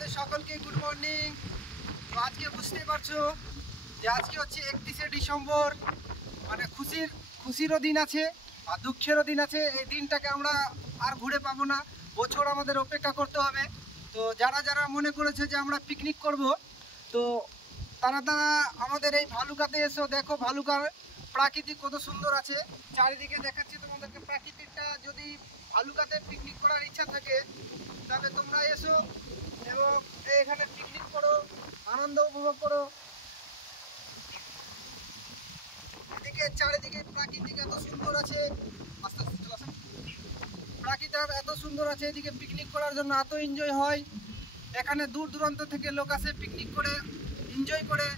তোমাদের সকলকে good morning. তো আজকে বুঝতেই পারছো যে আজকে হচ্ছে 31শে ডিসেম্বর, মানে খুশিরও দিন আছে আর দুঃখেরও দিন আছে। এই দিনটাকে আমরা আর ঘুরে পাবো না, বছর আমাদের অপেক্ষা করতে হবে। তো যারা যারা মনে করেছে যে আমরা পিকনিক করব, তো তারা আমাদের এই ভালুকাতে এসো। দেখো ভালুকার প্রাকৃতিক কত সুন্দর আছে, চারিদিকে দেখাচ্ছি তোমাদেরকে প্রাকৃতিকটা। যদি ভালুকাতে পিকনিক করার ইচ্ছা থাকে তাহলে তোমরা এসো এবং এখানে পিকনিক করো, আনন্দ উপভোগ করো। এদিকে চারিদিকে প্রাকৃতিক এত সুন্দর আছে, আস্তে আস্তে চলে আসেন। প্রাকৃতিক এত সুন্দর আছে, এদিকে পিকনিক করার জন্য এত এনজয় হয়। এখানে দূর দূরান্ত থেকে লোক আসে পিকনিক করে, এনজয় করে।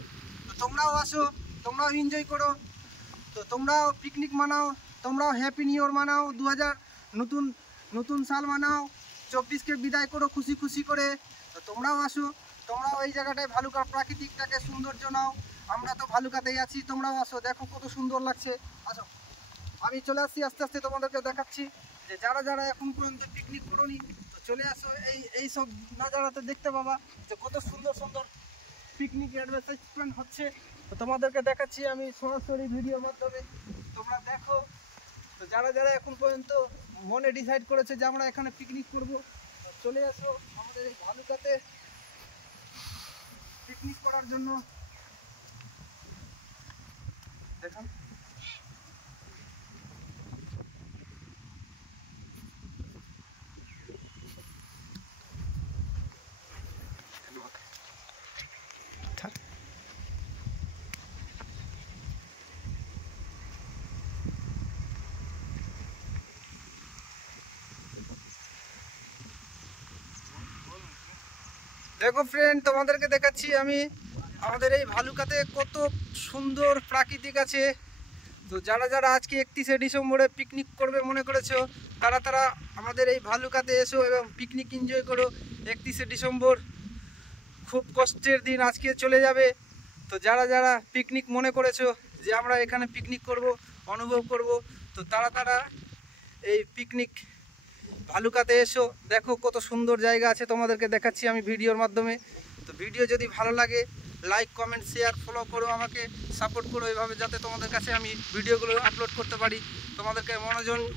তো তোমরাও আসো, তোমরাও এনজয় করো। তো তোমরাও পিকনিক মানাও, তোমরাও হ্যাপি নিউ ইয়ার মানাও, 2000 নতুন সাল মানাও, 24কে বিদায় করো খুশি খুশি করে। তো তোমরাও আসো, তোমরাও এই জায়গাটায় ভালুকার প্রাকৃতিকটাকে সৌন্দর্য নাও। আমরা তো ভালুকাতেই আছি, তোমরাও আসো, দেখো কত সুন্দর লাগছে। আসো, আমি চলে আসছি আস্তে আস্তে তোমাদেরকে দেখাচ্ছি যে যারা যারা এখন পর্যন্ত পিকনিক করোনি তো চলে আসো। এই সব নাজারাতে দেখতে পাবা যে কত সুন্দর সুন্দর পিকনিক অ্যাডভার্টাইজমেন্ট হচ্ছে। তো তোমাদেরকে দেখাচ্ছি আমি সরাসরি ভিডিওর মাধ্যমে, তোমরা দেখো। তো যারা যারা এখন পর্যন্ত মনে ডিসাইড করেছে যে আমরা এখানে পিকনিক করব, চলে আসো আমাদের এই ভালুকাতে পিকনিক করার জন্য। দেখুন দেখো ফ্রেন্ড, তোমাদেরকে দেখাচ্ছি আমি আমাদের এই ভালুকাতে কত সুন্দর প্রাকৃতিক আছে। তো যারা যারা আজকে 31শে ডিসেম্বরে পিকনিক করবে মনে করেছো তারা আমাদের এই ভালুকাতে এসো এবং পিকনিক এনজয় করো। 31শে ডিসেম্বর খুব কষ্টের দিন আজকে চলে যাবে। তো যারা যারা পিকনিক মনে করেছো যে আমরা এখানে পিকনিক করব, অনুভব করব, তো তারা এই পিকনিক ভালুকাতে এসো। দেখো কত সুন্দর জায়গা আছে, তোমাদেরকে দেখাচ্ছি আমি ভিডিওর মাধ্যমে। তো ভিডিও যদি ভালো লাগে লাইক কমেন্ট শেয়ার ফলো করো, আমাকে সাপোর্ট করো এভাবে, যাতে তোমাদের কাছে আমি ভিডিওগুলো আপলোড করতে পারি, তোমাদেরকে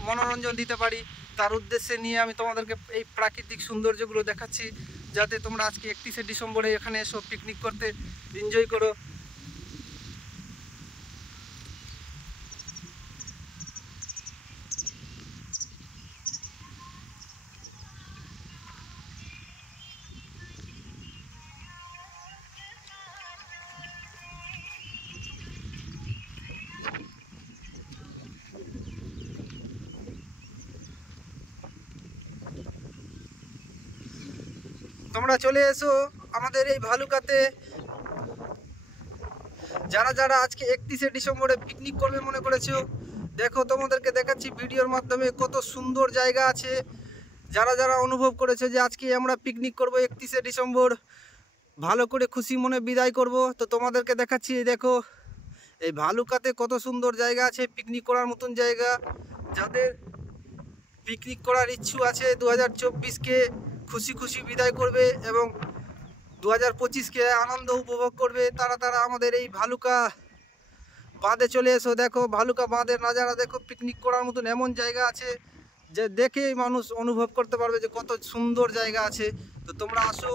মনোরঞ্জন দিতে পারি। তার উদ্দেশ্যে নিয়ে আমি তোমাদেরকে এই প্রাকৃতিক সৌন্দর্যগুলো দেখাচ্ছি, যাতে তোমরা আজকে 31শে ডিসেম্বরে এখানে এসো পিকনিক করতে, এনজয় করো। তোমরা চলে এসো আমাদের এই ভালুকাতে। যারা যারা আজকে 31শে ডিসেম্বরে পিকনিক করবে মনে করেছো, দেখো তোমাদেরকে দেখাচ্ছি ভিডিওর মাধ্যমে কত সুন্দর জায়গা আছে। যারা যারা অনুভব করেছে যে আজকে আমরা পিকনিক করব 31শে ডিসেম্বর, ভালো করে খুশি মনে বিদায় করব, তো তোমাদেরকে দেখাচ্ছি। দেখো এই ভালুকাতে কত সুন্দর জায়গা আছে, পিকনিক করার মতন জায়গা। যাদের পিকনিক করার ইচ্ছু আছে 2024কে খুশি খুশি বিদায় করবে এবং 2025কে আনন্দ উপভোগ করবে, তারা আমাদের এই ভালুকা বাঁধে চলে এসো। দেখো ভালুকা বাঁধের নাজারা দেখো, পিকনিক করার মতন এমন জায়গা আছে যে দেখেই মানুষ অনুভব করতে পারবে যে কত সুন্দর জায়গা আছে। তো তোমরা আসো।